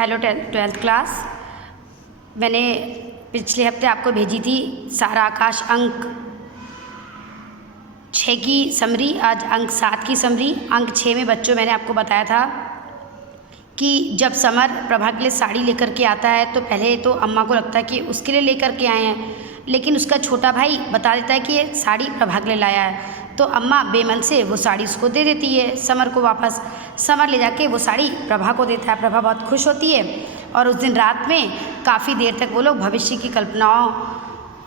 Hello twelfth class. मैंने पिछले हफ्ते आपको भेजी थी सारा आकाश अंक 6 की समरी, आज अंक 7 की समरी। अंक 6 में बच्चों मैंने आपको बताया था कि जब समर प्रभा के लिए साड़ी लेकर के आता है तो पहले तो अम्मा को लगता है कि उसके लिए लेकर के आए हैं, लेकिन उसका छोटा भाई बता देता है कि ये साड़ी प्रभा के लिए लाया है। तो अम्मा बेमन से वो साड़ी उसको दे देती है समर को वापस। समर ले जाके वो साड़ी प्रभा को देता है। प्रभा बहुत खुश होती है और उस दिन रात में काफ़ी देर तक वो लोग भविष्य की कल्पनाओं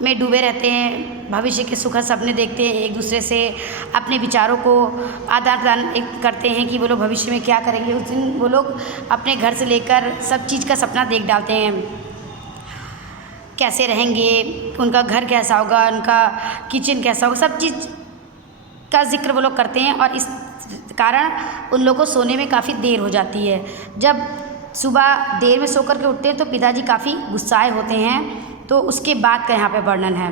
में डूबे रहते हैं, भविष्य के सुखद सपने देखते हैं, एक दूसरे से अपने विचारों को आदान प्रदान करते हैं कि वो लोग भविष्य में क्या करेंगे। उस दिन वो लोग अपने घर से लेकर सब चीज़ का सपना देख डालते हैं, कैसे रहेंगे, उनका घर कैसा होगा, उनका किचन कैसा होगा, सब चीज़ का जिक्र वो लोग करते हैं। और इस कारण उन लोगों को सोने में काफ़ी देर हो जाती है। जब सुबह देर में सो कर के उठते हैं तो पिताजी काफ़ी गुस्साए होते हैं। तो उसके बाद का यहाँ पे वर्णन है।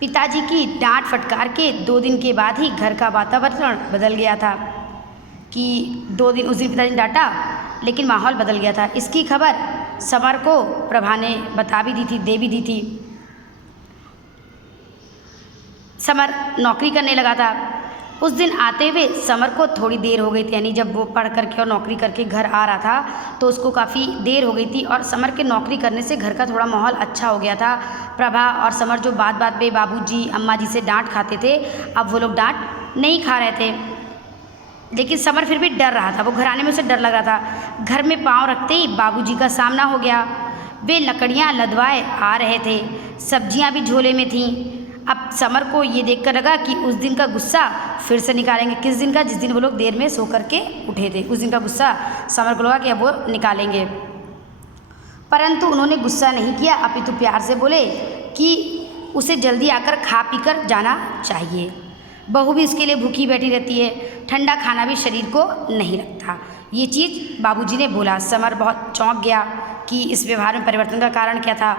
पिताजी की डांट फटकार के 2 दिन के बाद ही घर का वातावरण बदल गया था। कि 2 दिन उस दिन पिताजी ने डांटा लेकिन माहौल बदल गया था। इसकी खबर समर को प्रभा ने बता भी दी थी, दे भी दी थी। समर नौकरी करने लगा था। उस दिन आते हुए समर को थोड़ी देर हो गई थी, यानी जब वो पढ़ करके और नौकरी करके घर आ रहा था तो उसको काफ़ी देर हो गई थी। और समर के नौकरी करने से घर का थोड़ा माहौल अच्छा हो गया था। प्रभा और समर जो बात बात पे बाबूजी अम्मा जी से डांट खाते थे, अब वो लोग डांट नहीं खा रहे थे। लेकिन समर फिर भी डर रहा था, वो घर आने में उसे डर लग रहा था। घर में पाँव रखते ही बाबूजी का सामना हो गया। वे लकड़ियाँ लदवाए आ रहे थे, सब्जियाँ भी झोले में थीं। अब समर को ये देखकर लगा कि उस दिन का गुस्सा फिर से निकालेंगे। किस दिन का? जिस दिन वो लोग देर में सो करके उठे थे, उस दिन का गुस्सा समर को लगा कि अब वो निकालेंगे। परंतु उन्होंने गुस्सा नहीं किया, अपितु प्यार से बोले कि उसे जल्दी आकर खा पी कर जाना चाहिए। बहू भी उसके लिए भूखी बैठी रहती है, ठंडा खाना भी शरीर को नहीं लगता। ये चीज़ बाबूजी ने बोला। समर बहुत चौंक गया कि इस व्यवहार में परिवर्तन का कारण क्या था।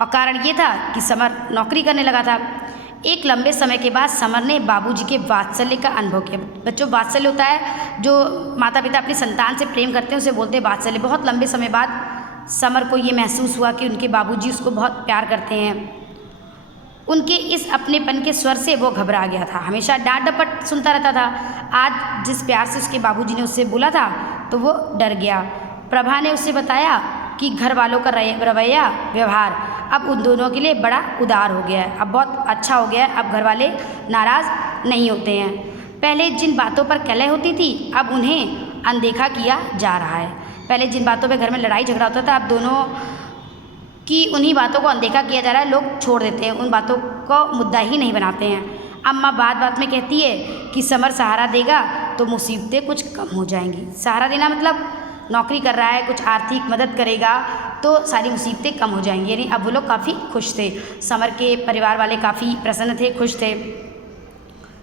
और कारण ये था कि समर नौकरी करने लगा था। एक लंबे समय के बाद समर ने बाबूजी के वात्सल्य का अनुभव किया। बच्चों, वात्सल्य होता है जो माता पिता अपनी संतान से प्रेम करते हैं, उसे बोलते हैं वात्सल्य। बहुत लंबे समय बाद समर को ये महसूस हुआ कि उनके बाबूजी उसको बहुत प्यार करते हैं। उनके इस अपनेपन के स्वर से वो घबरा गया था। हमेशा डांट डपट सुनता रहता था, आज जिस प्यार से उसके बाबूजी ने उससे बोला था तो वो डर गया। प्रभा ने उससे बताया कि घर वालों का रवैया व्यवहार अब उन दोनों के लिए बड़ा उदार हो गया है, अब बहुत अच्छा हो गया है। अब घर वाले नाराज़ नहीं होते हैं। पहले जिन बातों पर कलह होती थी अब उन्हें अनदेखा किया जा रहा है। पहले जिन बातों पे घर में लड़ाई झगड़ा होता था अब दोनों की उन्हीं बातों को अनदेखा किया जा रहा है। लोग छोड़ देते हैं, उन बातों को मुद्दा ही नहीं बनाते हैं। अम्मा बात बात में कहती है कि समर सहारा देगा तो मुसीबतें कुछ कम हो जाएंगी। सहारा देना मतलब नौकरी कर रहा है, कुछ आर्थिक मदद करेगा तो सारी मुसीबतें कम हो जाएंगी। यानी अब वो लोग काफ़ी खुश थे। समर के परिवार वाले काफ़ी प्रसन्न थे, खुश थे।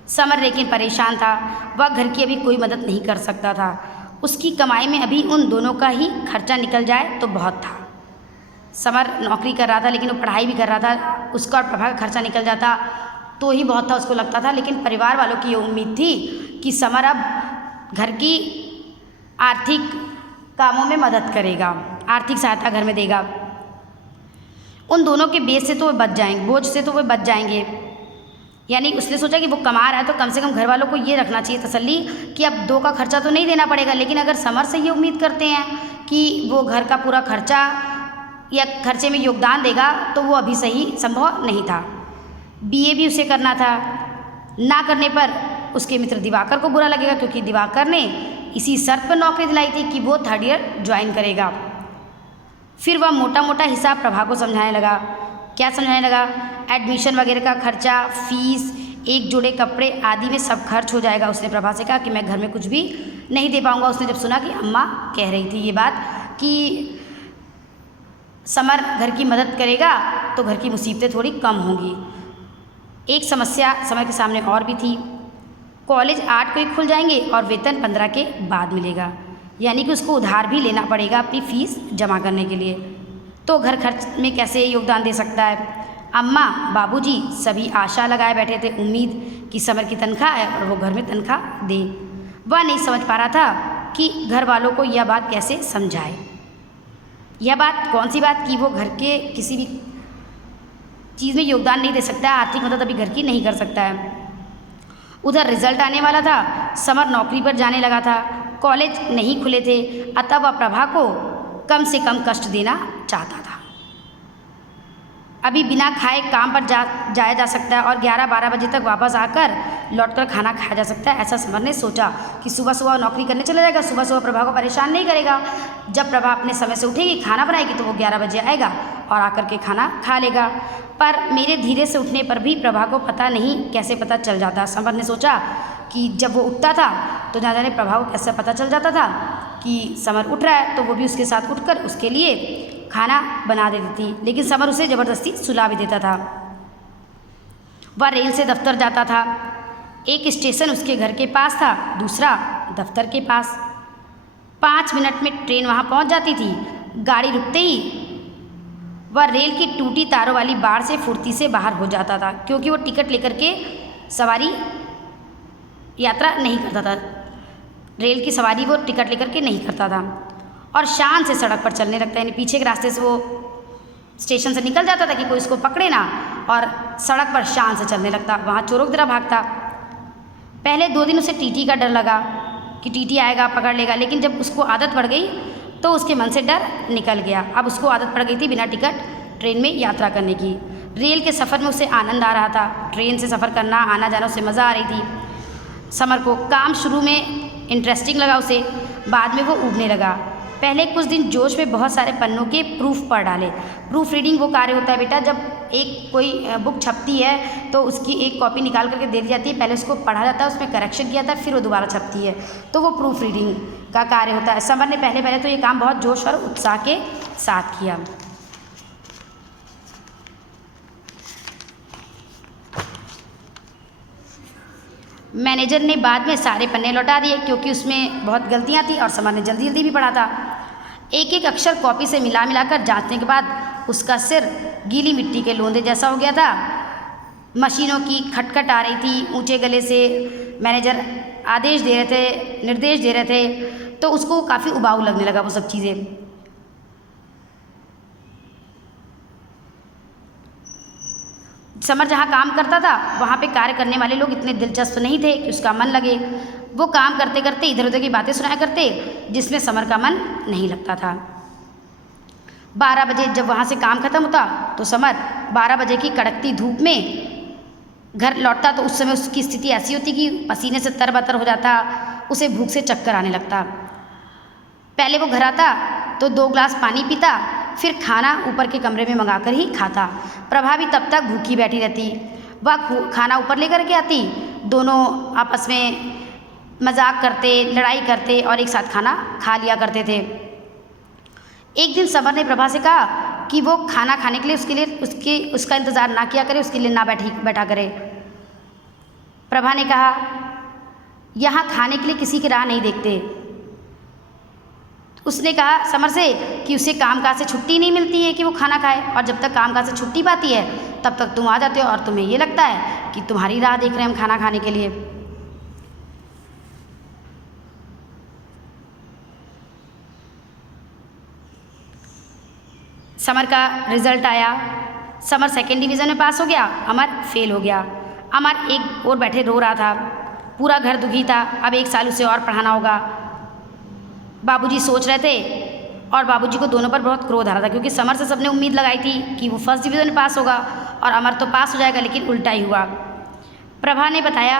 समर लेकिन परेशान था। वह घर की अभी कोई मदद नहीं कर सकता था। उसकी कमाई में अभी उन दोनों का ही खर्चा निकल जाए तो बहुत था। समर नौकरी कर रहा था लेकिन वो पढ़ाई भी कर रहा था, उसका और प्रभा का खर्चा निकल जाता तो ही बहुत था, उसको लगता था। लेकिन परिवार वालों की ये उम्मीद थी कि समर अब घर की आर्थिक कामों में मदद करेगा, आर्थिक सहायता घर में देगा। उन दोनों के बेस से तो वे बच जाएंगे, बोझ से तो वे बच जाएंगे। यानी उसने सोचा कि वो कमा रहा है तो कम से कम घर वालों को ये रखना चाहिए तसल्ली कि अब 2 का खर्चा तो नहीं देना पड़ेगा। लेकिन अगर समर से ये उम्मीद करते हैं कि वो घर का पूरा खर्चा या खर्चे में योगदान देगा तो वो अभी सही संभव नहीं था। बीए भी उसे करना था। ना करने पर उसके मित्र दिवाकर को बुरा लगेगा, क्योंकि दिवाकर ने इसी शर्त पर नौकरी दिलाई थी कि वो 3rd ईयर ज्वाइन करेगा। फिर वह मोटा मोटा हिसाब प्रभा को समझाने लगा। क्या समझाने लगा? एडमिशन वगैरह का खर्चा, फीस, एक जोड़े कपड़े आदि में सब खर्च हो जाएगा। उसने प्रभा से कहा कि मैं घर में कुछ भी नहीं दे पाऊँगा। उसने जब सुना कि अम्मा कह रही थी ये बात कि समर घर की मदद करेगा तो घर की मुसीबतें थोड़ी कम होंगी। एक समस्या समर के सामने और भी थी। कॉलेज 8 को ही खुल जाएंगे और वेतन 15 के बाद मिलेगा, यानी कि उसको उधार भी लेना पड़ेगा अपनी फ़ीस जमा करने के लिए। तो घर खर्च में कैसे योगदान दे सकता है? अम्मा बाबूजी सभी आशा लगाए बैठे थे, उम्मीद कि समर की तनख्वाह है और वो घर में तनख्वाह दे। वह नहीं समझ पा रहा था कि घर वालों को यह बात कैसे समझाए। यह बात कौन सी बात कि वो घर के किसी भी चीज़ में योगदान नहीं दे सकता है, आर्थिक मदद अभी घर की नहीं कर सकता है। उधर रिजल्ट आने वाला था, समर नौकरी पर जाने लगा था, कॉलेज नहीं खुले थे, अतः वह प्रभा को कम से कम कष्ट देना चाहता था। अभी बिना खाए काम पर जाया जा सकता है और 11-12 बजे तक वापस आकर लौटकर खाना खाया जा सकता है। ऐसा समर ने सोचा कि सुबह सुबह नौकरी करने चला जाएगा, सुबह सुबह प्रभा को परेशान नहीं करेगा। जब प्रभा अपने समय से उठेगी, खाना बनाएगी, तो वो 11 बजे आएगा और आकर के खाना खा लेगा। पर मेरे धीरे से उठने पर भी प्रभा को पता नहीं कैसे पता चल जाता। समर ने सोचा कि जब वो उठता था तो ना जाने प्रभा को कैसे पता चल जाता था कि समर उठ रहा है, तो वो भी उसके साथ उठकर उसके लिए खाना बना देती थी, लेकिन समर उसे ज़बरदस्ती सुला भी देता था। वह रेल से दफ्तर जाता था। एक स्टेशन उसके घर के पास था, दूसरा दफ्तर के पास। 5 मिनट में ट्रेन वहाँ पहुँच जाती थी। गाड़ी रुकते ही वह रेल की टूटी तारों वाली बाड़ से फुर्ती से बाहर हो जाता था, क्योंकि वो टिकट लेकर के सवारी यात्रा नहीं करता था। रेल की सवारी वो टिकट लेकर के नहीं करता था और शान से सड़क पर चलने लगता है, यानी पीछे के रास्ते से वो स्टेशन से निकल जाता था कि कोई उसको पकड़े ना, और सड़क पर शान से चलने लगता, वहाँ चोरों की तरह भागता। पहले 2 दिन उसे टीटी का डर लगा कि टीटी आएगा पकड़ लेगा, लेकिन जब उसको आदत पड़ गई तो उसके मन से डर निकल गया। अब उसको आदत पड़ गई थी बिना टिकट ट्रेन में यात्रा करने की। रेल के सफ़र में उसे आनंद आ रहा था, ट्रेन से सफ़र करना, आना जाना उसे मज़ा आ रही थी। समर को काम शुरू में इंटरेस्टिंग लगा उसे, बाद में वो ऊबने लगा। पहले कुछ दिन जोश में बहुत सारे पन्नों के प्रूफ पढ़ डाले। प्रूफ रीडिंग वो कार्य होता है बेटा, जब एक कोई बुक छपती है तो उसकी एक कॉपी निकाल करके दे दी जाती है, पहले उसको पढ़ा जाता है, उसमें करेक्शन किया जाता है, फिर वो दोबारा छपती है, तो वो प्रूफ रीडिंग का कार्य होता है। समर ने पहले तो ये काम बहुत जोश और उत्साह के साथ किया। मैनेजर ने बाद में सारे पन्ने लौटा दिए, क्योंकि उसमें बहुत गलतियां थी और समर ने जल्दी जल्दी भी पढ़ा था। एक एक अक्षर कॉपी से मिला मिलाकर जांचने के बाद उसका सिर गीली मिट्टी के लोंदे जैसा हो गया था। मशीनों की खटखट आ रही थी ऊंचे गले से, मैनेजर आदेश दे रहे थे, निर्देश दे रहे थे, तो उसको काफ़ी उबाऊ लगने लगा वो सब चीज़ें। समर जहाँ काम करता था वहाँ पे कार्य करने वाले लोग इतने दिलचस्प नहीं थे कि उसका मन लगे। वो काम करते करते इधर उधर की बातें सुनाया करते, जिसमें समर का मन नहीं लगता था। 12 बजे जब वहाँ से काम खत्म होता तो समर 12 बजे की कड़कती धूप में घर लौटता, तो उस समय उसकी स्थिति ऐसी होती कि पसीने से तरबतर हो जाता, उसे भूख से चक्कर आने लगता। पहले वो घर आता तो 2 गिलास पानी पीता, फिर खाना ऊपर के कमरे में मंगाकर ही खाता। प्रभा भी तब तक भूखी बैठी रहती। वह खाना ऊपर लेकर के आती, दोनों आपस में मजाक करते, लड़ाई करते और एक साथ खाना खा लिया करते थे। एक दिन समर ने प्रभा से कहा कि वो खाना खाने के लिए उसका इंतज़ार ना किया करे, उसके लिए ना बैठा करे। प्रभा ने कहा, यहाँ खाने के लिए किसी की राह नहीं देखते। उसने कहा समर से कि उसे कामकाज से छुट्टी नहीं मिलती है कि वो खाना खाए, और जब तक कामकाज से छुट्टी पाती है तब तक तुम आ जाते हो और तुम्हें ये लगता है कि तुम्हारी राह देख रहे हैं हम खाना खाने के लिए। समर का रिजल्ट आया। समर 2nd डिवीज़न में पास हो गया, अमर फेल हो गया। अमर एक और बैठे रो रहा था, पूरा घर दुखी था। अब 1 साल उसे और पढ़ाना होगा। बाबूजी सोच रहे थे और बाबूजी को दोनों पर बहुत क्रोध आ रहा था, क्योंकि समर से सबने उम्मीद लगाई थी कि वो 1st डिवीज़न में पास होगा और अमर तो पास हो जाएगा, लेकिन उल्टा ही हुआ। प्रभा ने बताया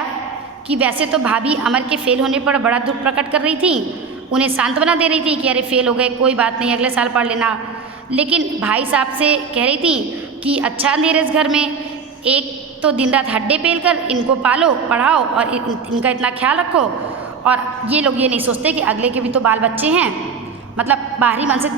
कि वैसे तो भाभी अमर के फेल होने पर बड़ा दुख प्रकट कर रही थी, उन्हें सांत्वना दे रही थी कि अरे फेल हो गए, कोई बात नहीं, अगले साल पढ़ लेना। लेकिन भाई साहब से कह रही थी कि अच्छा अंधेर इस घर में, एक तो दिन रात हड्डे पेल कर इनको पालो, पढ़ाओ और इनका इतना ख्याल रखो, और ये लोग ये नहीं सोचते कि अगले के भी तो बाल बच्चे हैं। मतलब बाहरी मन से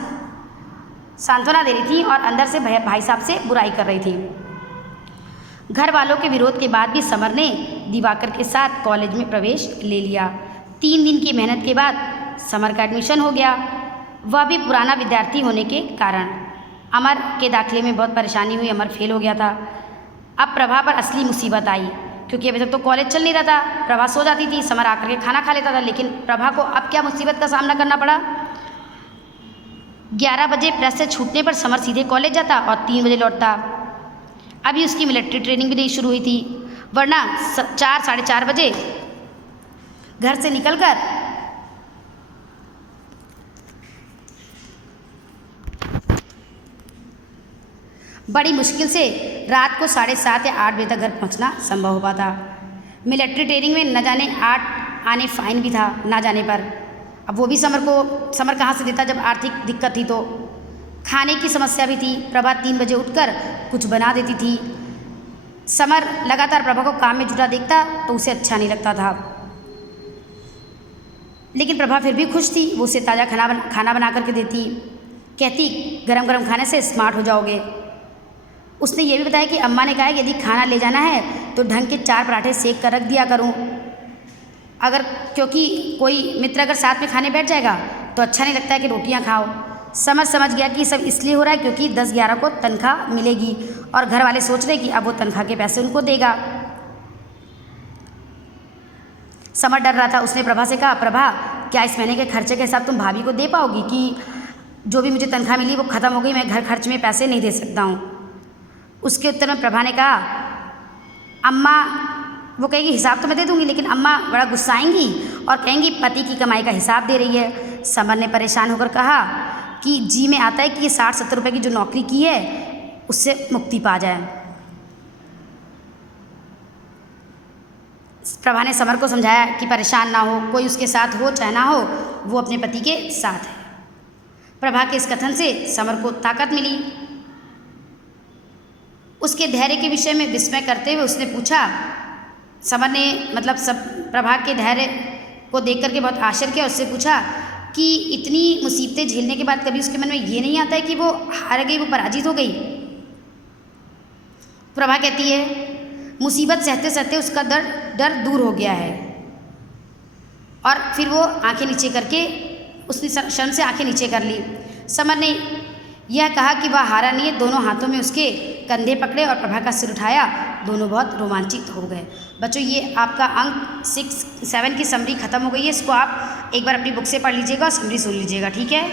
सांत्वना दे रही थी और अंदर से भाई साहब से बुराई कर रही थी। घर वालों के विरोध के बाद भी समर ने दिवाकर के साथ कॉलेज में प्रवेश ले लिया। 3 दिन की मेहनत के बाद समर का एडमिशन हो गया, वह भी पुराना विद्यार्थी होने के कारण। अमर के दाखिले में बहुत परेशानी हुई, अमर फेल हो गया था। अब प्रभा पर असली मुसीबत आई, क्योंकि अभी तक तो कॉलेज चल नहीं रहा था। प्रभा सो जाती थी, समर आकर के खाना खा लेता था, लेकिन प्रभा को अब क्या मुसीबत का सामना करना पड़ा। 11 बजे प्रेस से छूटने पर समर सीधे कॉलेज जाता और 3 बजे लौटता। अभी उसकी मिलिट्री ट्रेनिंग भी नहीं शुरू हुई थी, वरना 4 साढ़े 4 बजे घर से निकलकर बड़ी मुश्किल से रात को 7:30 या 8 बजे तक घर पहुंचना संभव हो पाता। मिलिट्री ट्रेनिंग में न जाने 8 आने फाइन भी था ना जाने पर। अब वो भी समर कहाँ से देता जब आर्थिक दिक्कत थी तो। खाने की समस्या भी थी। प्रभा 3 बजे उठकर कुछ बना देती थी। समर लगातार प्रभा को काम में जुटा देखता तो उसे अच्छा नहीं लगता था, लेकिन प्रभा फिर भी खुश थी। वो उसे ताज़ा खाना बना करके देती, कहती गरम गरम खाने से स्मार्ट हो जाओगे। उसने ये भी बताया कि अम्मा ने कहा है यदि खाना ले जाना है तो ढंग के 4 पराठे सेक कर रख दिया करूं, क्योंकि कोई मित्र अगर साथ में खाने बैठ जाएगा तो अच्छा नहीं लगता है कि रोटियां खाओ। समर समझ गया कि सब इसलिए हो रहा है क्योंकि 10-11 को तनख्वाह मिलेगी और घर वाले सोच रहे कि अब वो तनख्वाह के पैसे उनको देगा। समर डर रहा था। उसने प्रभा से कहा, प्रभा क्या इस महीने के खर्चे के हिसाब तुम भाभी को दे पाओगी कि जो भी मुझे तनख्वाह मिली वो ख़त्म हो गई, मैं घर खर्च में पैसे नहीं दे सकता हूँ। उसके उत्तर में प्रभा ने कहा, अम्मा वो कहेगी हिसाब तो मैं दे दूँगी, लेकिन अम्मा बड़ा गुस्साएंगी और कहेंगी पति की कमाई का हिसाब दे रही है। समर ने परेशान होकर कहा कि जी में आता है कि ये 60-70 रुपये की जो नौकरी की है उससे मुक्ति पा जाए। प्रभा ने समर को समझाया कि परेशान ना हो, कोई उसके साथ हो चाहे ना हो, वो अपने पति के साथ है। प्रभा के इस कथन से समर को ताकत मिली। उसके धैर्य के विषय में विस्मय करते हुए उसने पूछा। समर ने सब प्रभा के धैर्य को देख करके बहुत आश्चर्य किया। उससे पूछा कि इतनी मुसीबतें झेलने के बाद कभी उसके मन में ये नहीं आता है कि वो हार गई, वो पराजित हो गई। प्रभा कहती है मुसीबत सहते सहते उसका डर दूर हो गया है और फिर वो आंखें नीचे करके उसने शर्म से आंखें नीचे कर ली। समर ने यह कहा कि वह हारा नहीं है। दोनों हाथों में उसके कंधे पकड़े और प्रभा का सिर उठाया। दोनों बहुत रोमांचित हो गए। बच्चों, ये आपका अंक 6-7 की समरी खत्म हो गई है। इसको आप एक बार अपनी बुक से पढ़ लीजिएगा और समरी सुन लीजिएगा, ठीक है।